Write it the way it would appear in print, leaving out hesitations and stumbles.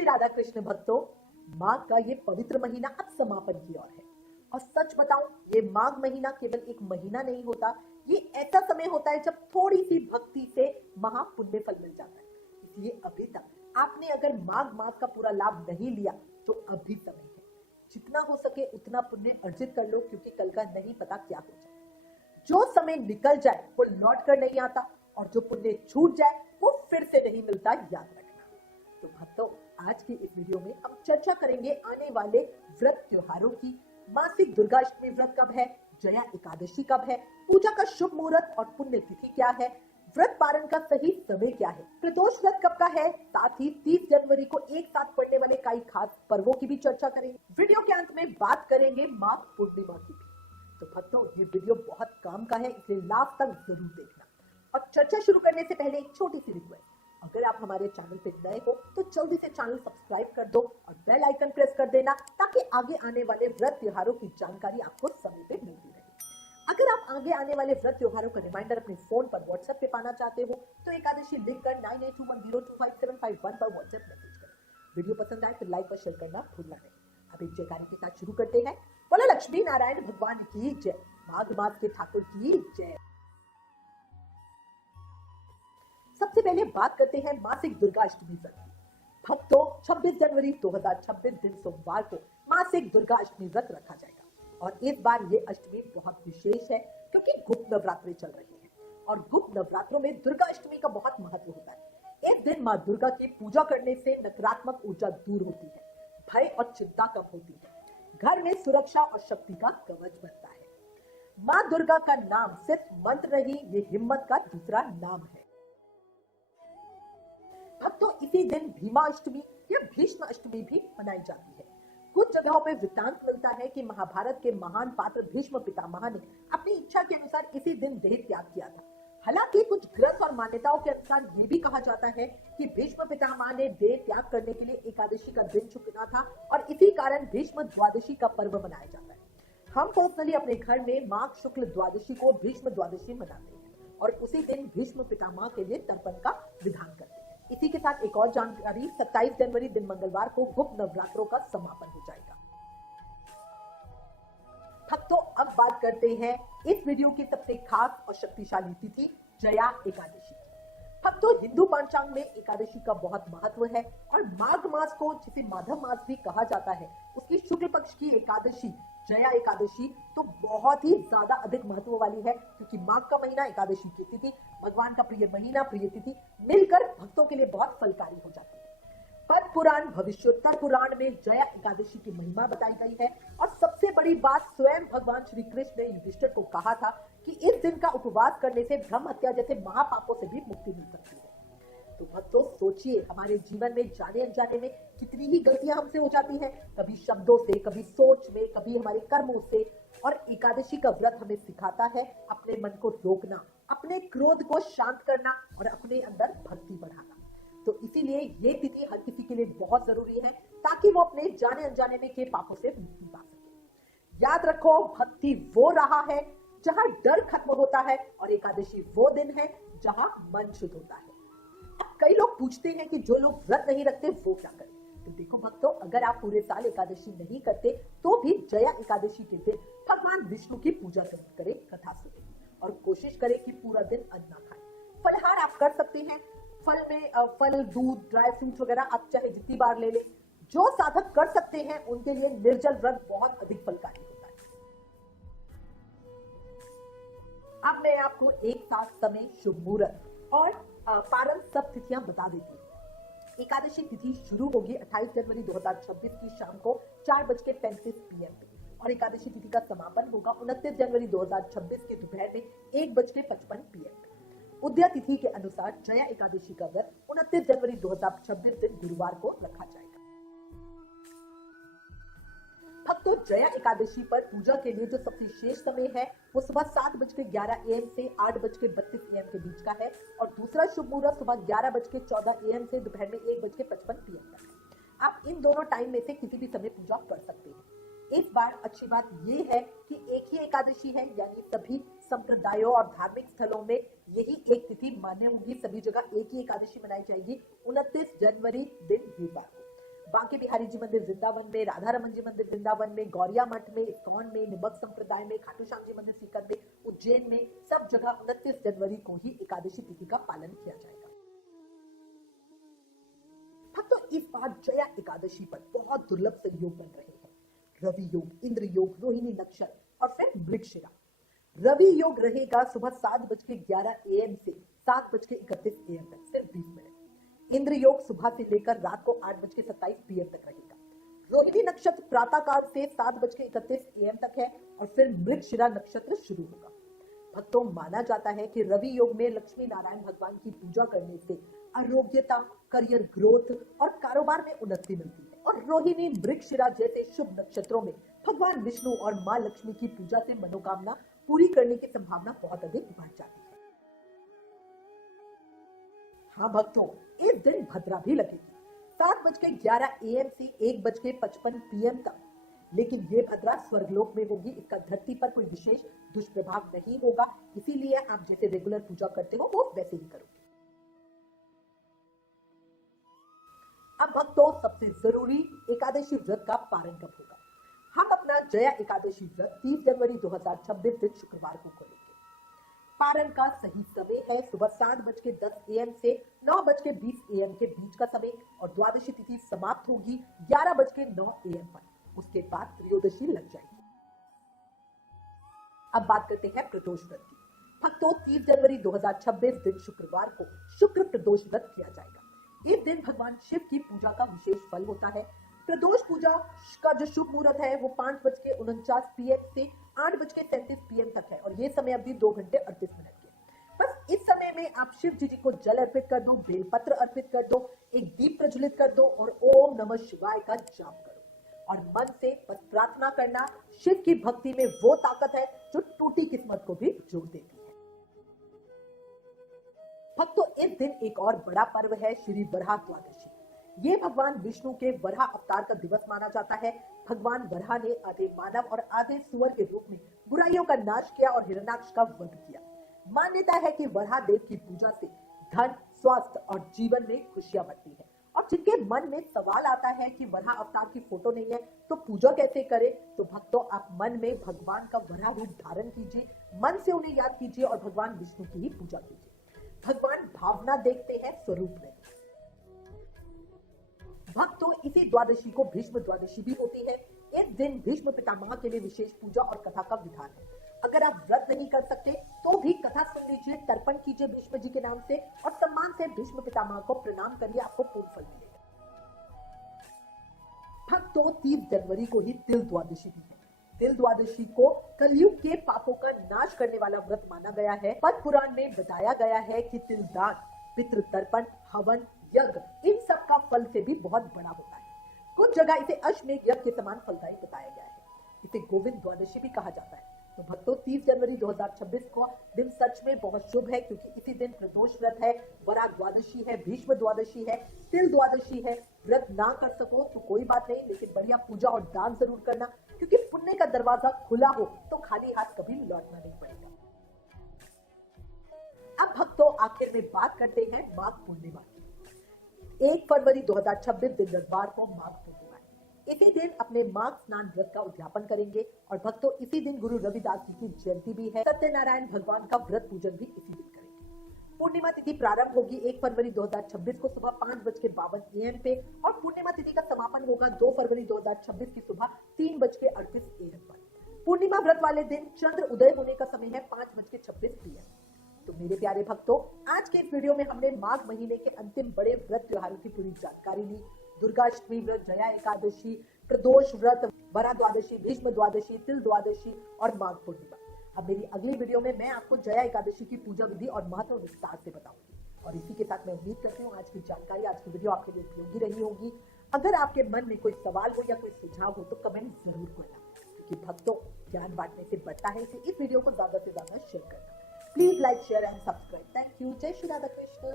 श्री राधा कृष्ण भक्तों, माघ का ये पवित्र महीना अब समापन की ओर है। और सच बताऊं, ये माघ महीना केवल एक महीना नहीं होता, ये ऐसा समय होता है जब थोड़ी सी भक्ति से महापुण्य फल मिल जाता है। इसलिए अभी तक आपने अगर माघ मास का पूरा लाभ नहीं लिया तो अभी समय है। जितना हो सके उतना पुण्य अर्जित कर लो, क्योंकि कल का नहीं पता क्या हो जाए। जो समय निकल जाए वो लौट कर नहीं आता, और जो पुण्य छूट जाए वो फिर से नहीं मिलता, याद रखना। तो भक्तों, आज की इस वीडियो में हम चर्चा करेंगे आने वाले व्रत त्योहारों की। मासिक दुर्गा अष्टमी व्रत कब है, जया एकादशी कब है, पूजा का शुभ मुहूर्त और पुण्य तिथि क्या है, व्रत पारण का सही समय क्या है, प्रदोष व्रत कब का है, साथ ही 30 जनवरी को एक साथ पड़ने वाले कई खास पर्वों की भी चर्चा करेंगे। वीडियो के अंत में बात करेंगे माघ पूर्णिमा की भी। तो भक्तों, ये वीडियो बहुत काम का है, इसलिए लास्ट तक जरूर देखना। और चर्चा शुरू करने से पहले एक छोटी सी रिक्वेस्ट, अगर आप हमारे चैनल पे नए हो तो जल्दी से चैनल सब्सक्राइब कर दो और बेल आइकन प्रेस कर देना, ताकि आगे आने वाले व्रत त्योहारों की जानकारी आपको समय पे मिलती रहे। अगर आप आगे आने वाले व्रत त्योहारों का रिमाइंडर अपने फोन पर व्हाट्सएप पे पाना चाहते हो तो एकादशी लिख कर 9821025751 पर व्हाट्सएप मैसेज करें। वीडियो पसंद आए तो लाइक और शेयर करना भूलना नहीं। अब एक जयकारे के साथ शुरू करते हैं। बोलो लक्ष्मी नारायण भगवान की जय, माघ मास के ठाकुर की जय। सबसे पहले बात करते हैं मासिक दुर्गा अष्टमी व्रत की। भक्तों, 26 जनवरी 2026 दिन सोमवार को मासिक दुर्गा अष्टमी व्रत रखा जाएगा। और इस बार ये अष्टमी बहुत विशेष है, क्योंकि गुप्त नवरात्रे चल रहे हैं और गुप्त नवरात्रों में दुर्गा अष्टमी का बहुत महत्व होता है। इस दिन माँ दुर्गा की पूजा करने से नकारात्मक ऊर्जा दूर होती है, भय और चिंता कम होती है, घर में सुरक्षा और शक्ति का कवच बनता है। माँ दुर्गा का नाम सिर्फ मंत्र नहीं, ये हिम्मत का दूसरा नाम है। भक्तों, इसी दिन भीमा अष्टमी या भीष्म अष्टमी भी मनाई जाती है। कुछ जगहों पर वृत्तांत मिलता है कि महाभारत के महान पात्र भीष्म पितामह ने अपनी इच्छा के अनुसार इसी दिन देह त्याग किया था। हालांकि कुछ ग्रंथ और मान्यताओं के अनुसार ये भी कहा जाता है कि भीष्म पितामह ने देह त्याग करने के लिए एकादशी का दिन चुना था, और इसी कारण भीष्म द्वादशी का पर्व मनाया जाता है। हम पर्सनली अपने घर में माघ शुक्ल द्वादशी को भीष्म द्वादशी मनाते हैं और उसी दिन भीष्म पितामह के लिए तर्पण का विधान करते हैं। इसी के साथ एक और जानकारी, 27 जनवरी दिन मंगलवार को गुप्त नवरात्रों का समापन हो जाएगा। भक्तों, अब बात करते हैं इस वीडियो की सबसे खास और शक्तिशाली तिथि जया एकादशी। भक्तों, हिंदू पंचांग में एकादशी का बहुत महत्व है और माघ मास को, जिसे माधव मास भी कहा जाता है, उसकी शुक्ल पक्ष की एकादशी जया एकादशी तो बहुत ही ज्यादा अधिक महत्व वाली है, क्योंकि माघ का महीना, एकादशी की तिथि, भगवान का प्रिय महीना, प्रिय तिथि मिलकर भक्तों के लिए बहुत फलकारी हो जाती है। पद्म पुराण, भविष्योत्तर पुराण में जया एकादशी की महिमा बताई गई है। और सबसे बड़ी बात, स्वयं भगवान श्री कृष्ण ने युधिष्ठिर को कहा था कि इस दिन का उपवास करने से ब्रह्म हत्या जैसे महापापों से भी मुक्ति मिल सकती है। तो भक्तों, सोचिए, हमारे जीवन में जाने अनजाने में कितनी ही गलतियां हमसे हो जाती हैं, कभी शब्दों से, कभी सोच में, कभी हमारे कर्मों से। और एकादशी का व्रत हमें सिखाता है अपने मन को रोकना, अपने क्रोध को शांत करना और अपने अंदर भक्ति बढ़ाना। तो इसीलिए ये तिथि हर किसी के लिए बहुत जरूरी है, ताकि वो अपने जाने अनजाने में के पापों से मुक्ति पा सके। याद रखो, भक्ति वो रहा है जहां डर खत्म होता है, और एकादशी वो दिन है जहां मन शुद्ध होता है। अब कई लोग पूछते हैं कि जो लोग व्रत नहीं रखते वो क्या करें। तो देखो भक्तों, अगर आप पूरे साल एकादशी नहीं करते तो भी जया एकादशी के दिन भगवान विष्णु की पूजा जरूर करें, कथा सुने और कोशिश करें कि पूरा दिन अन्न ना खाएं। फलहार आप कर सकते हैं, फल में फल, दूध, ड्राई फ्रूट्स वगैरह आप चाहे जितनी बार ले लें। जो साधक कर सकते हैं उनके लिए निर्जल व्रत बहुत अधिक फलकारी होता है। अब मैं आपको एक साथ समय, शुभ मुहूर्त और पारण सब तिथियां बता देती हूँ। एकादशी तिथि शुरू होगी 28 जनवरी 2026 की शाम को 4:35 PM पे, और एकादशी तिथि का समापन होगा 29 जनवरी 2026 के दोपहर में 1:55 PM पे। उदया तिथि के अनुसार जया एकादशी का व्रत 29 जनवरी 2026 दिन गुरुवार को रखा जाएगा। भक्तों, जया एकादशी पर पूजा के लिए जो सबसे शेष समय है वो सुबह 7:11 AM से 8:32 AM के बीच का है, और दूसरा शुभ मुहूर्त सुबह 11:14 AM से दोपहर में 1:55 PM तक है। आप इन दोनों टाइम में से किसी भी समय पूजा कर सकते हैं। इस बार अच्छी बात ये है कि एक ही एकादशी है, यानी सभी संप्रदायों और धार्मिक स्थलों में यही एक तिथि मान्य होगी। सभी जगह एक ही एकादशी मनाई जाएगी 29 जनवरी दिन गुरुवार को। बांके बिहारी जी मंदिर वृंदावन में, राधा रमन जी मंदिर वृंदावन में, गौरिया मठ में, इस्कॉन में, निमक संप्रदाय में, खाटू श्याम जी मंदिर सीकर में, उज्जैन में, सब जगह 29 जनवरी को ही एकादशी तिथि का पालन किया जाएगा। तो इस बार जया एकादशी पर बहुत दुर्लभ संयोग बन रहे हैं। रवि योग, इंद्र योग, रोहिणी नक्षत्र और फिर मृगशिरा। रवि योग रहेगा सुबह 7:11 AM से 7:31 AM तक, सिर्फ 20 मिनट। इंद्र योग सुबह से लेकर रात को 8:27 PM तक रहेगा। रोहिणी नक्षत्र प्रातः काल से 7:31 AM तक है और फिर मृगशिरा नक्षत्र शुरू होगा। भक्तों, माना जाता है कि रवि योग में लक्ष्मी नारायण भगवान की पूजा करने से आरोग्यता, करियर ग्रोथ और कारोबार में उन्नति मिलती है। और रोहिणी, मृगशिरा जैसे शुभ नक्षत्रों में भगवान विष्णु और माँ लक्ष्मी की पूजा से मनोकामना पूरी करने की संभावना बहुत अधिक बढ़ जाती है। हाँ भक्तों, इस दिन भद्रा भी लगेगी 7:11 AM से 1:55 PM तक। लेकिन ये भद्रा स्वर्गलोक में होगी, इसका धरती पर कोई विशेष दुष्प्रभाव नहीं होगा, इसीलिए आप जैसे रेगुलर पूजा करते हो वो वैसे ही करोगे। अब भक्तों, सबसे जरूरी एकादशी व्रत का पारण कब होगा? हम अपना जया एकादशी व्रत 30 जनवरी 2026 दिन शुक्रवार को करेंगे। पारण का सही समय है सुबह 7:10 AM से 9:20 AM के बीच का समय और द्वादशी तिथि समाप्त होगी 11:09 AM पर। उसके बाद त्रयोदशी लग जाएगी। अब बात करते हैं प्रदोष व्रत की। भक्तों, 30 जनवरी 2026 दिन शुक्रवार को शुक्र प्रदोष व्रत किया जाएगा। इस दिन भगवान शिव की पूजा का विशेष फल होता है। प्रदोष पूजा का जो शुभ मुहूर्त है वो 5:49 PM से 8:37 PM तक है और ये समय अवधि 2 घंटे 38 मिनट की। बस इस समय में आप शिव जी को जल अर्पित कर दो, बेलपत्र अर्पित कर दो, एक दीप प्रज्वलित कर दो और ओम नमः शिवाय का जाप करो और मन से बस प्रार्थना करना, शिव की भक्ति में वो ताकत है जो टूटी किस्मत को भी जोड़ देती है। भक्तों, इस दिन एक और बड़ा पर्व है श्री वराह द्वादशी। ये भगवान विष्णु के वराह अवतार का दिवस माना जाता है। भगवान वराह ने आधे मानव और आधे सुअर के रूप में बुराइयों का नाश किया और हिरण्याक्ष का वध किया। मान्यता है कि वराह देव की पूजा से धन, स्वास्थ्य और जीवन में खुशियां बढ़ती है। और जिनके मन में सवाल आता है कि वराह अवतार की फोटो नहीं है तो पूजा कैसे करें, तो भक्तों, आप मन में भगवान का वराह रूप धारण कीजिए, मन से उन्हें याद कीजिए और भगवान विष्णु की ही पूजा कीजिए। भगवान भावना देखते हैं, स्वरूप नहीं। भक्तों, इसी द्वादशी को भीष्म द्वादशी भी होती है। इस दिन भीष्म पितामह के लिए विशेष पूजा और कथा का विधान है। अगर आप व्रत नहीं कर सकते तो भी कथा सुन लीजिए, तर्पण कीजिए भीष्म जी के नाम से और सम्मान से भीष्म पितामह को प्रणाम करिए, आपको पूर्ण फल मिलेगा। भक्तों, 30 जनवरी को ही तिल द्वादशी भी है। तिल द्वादशी को कलयुग के पापों का नाश करने वाला व्रत माना गया है। पद्म पुराण में बताया गया है कि तिल दान, पितृ तर्पण, हवन, यज्ञ इन सब का फल से भी बहुत बड़ा होता है। कुछ जगह इसे अश्वमेध यज्ञ के समान फलदायी बताया गया है। इसे गोविंद द्वादशी भी कहा जाता है। तो भक्तों, 30 जनवरी 2026 को दिन सच में बहुत शुभ है, क्योंकि इसी दिन प्रदोष व्रत है, वराह द्वादशी है, भीष्म द्वादशी है, तिल द्वादशी है। व्रत ना कर सको तो कोई बात नहीं, लेकिन बढ़िया पूजा और दान जरूर करना, क्योंकि पुण्य का दरवाजा खुला हो तो खाली हाथ कभी लौटना नहीं पड़ेगा। अब भक्तों, आखिर में बात करते हैं माघ पूर्णिमा की। 1 फरवरी 2026 दिन रविवार को माघ पूर्णिमा है। इसी दिन अपने माघ स्नान व्रत का उद्यापन करेंगे और भक्तों, इसी दिन गुरु रविदास जी की जयंती भी है। सत्यनारायण भगवान का व्रत पूजन भी इसी दिन करेंगे। पूर्णिमा तिथि प्रारंभ होगी 1 फरवरी 2026 को सुबह 5:52 AM पे और पूर्णिमा तिथि का समापन होगा 2 फरवरी 2026 की सुबह 3:38 AM पर। पूर्णिमा व्रत वाले दिन चंद्र उदय होने का समय है 5:26 PM। तो मेरे प्यारे भक्तों, आज के इस वीडियो में हमने माघ महीने के अंतिम बड़े व्रत त्योहारों की पूरी जानकारी ली। दुर्गाष्टमी व्रत, जया एकादशी, प्रदोष व्रत, वराह द्वादशी, भीष्म द्वादशी, तिल द्वादशी और माघ पूर्णिमा। अब मेरी अगली वीडियो में मैं आपको जया एकादशी की पूजा विधि और महत्व विस्तार से बताऊंगी। और इसी के साथ मैं उम्मीद करती हूँ आज की जानकारी, आज की वीडियो आपके लिए उपयोगी रही होगी। अगर आपके मन में कोई सवाल हो या कोई सुझाव हो तो कमेंट जरूर करना, क्योंकि भक्तों, ज्ञान बांटने से बढ़ता है, इसलिए इस वीडियो को ज्यादा से ज्यादा शेयर करना। Please like, share and subscribe. Thank you. जय श्री राधा कृष्ण।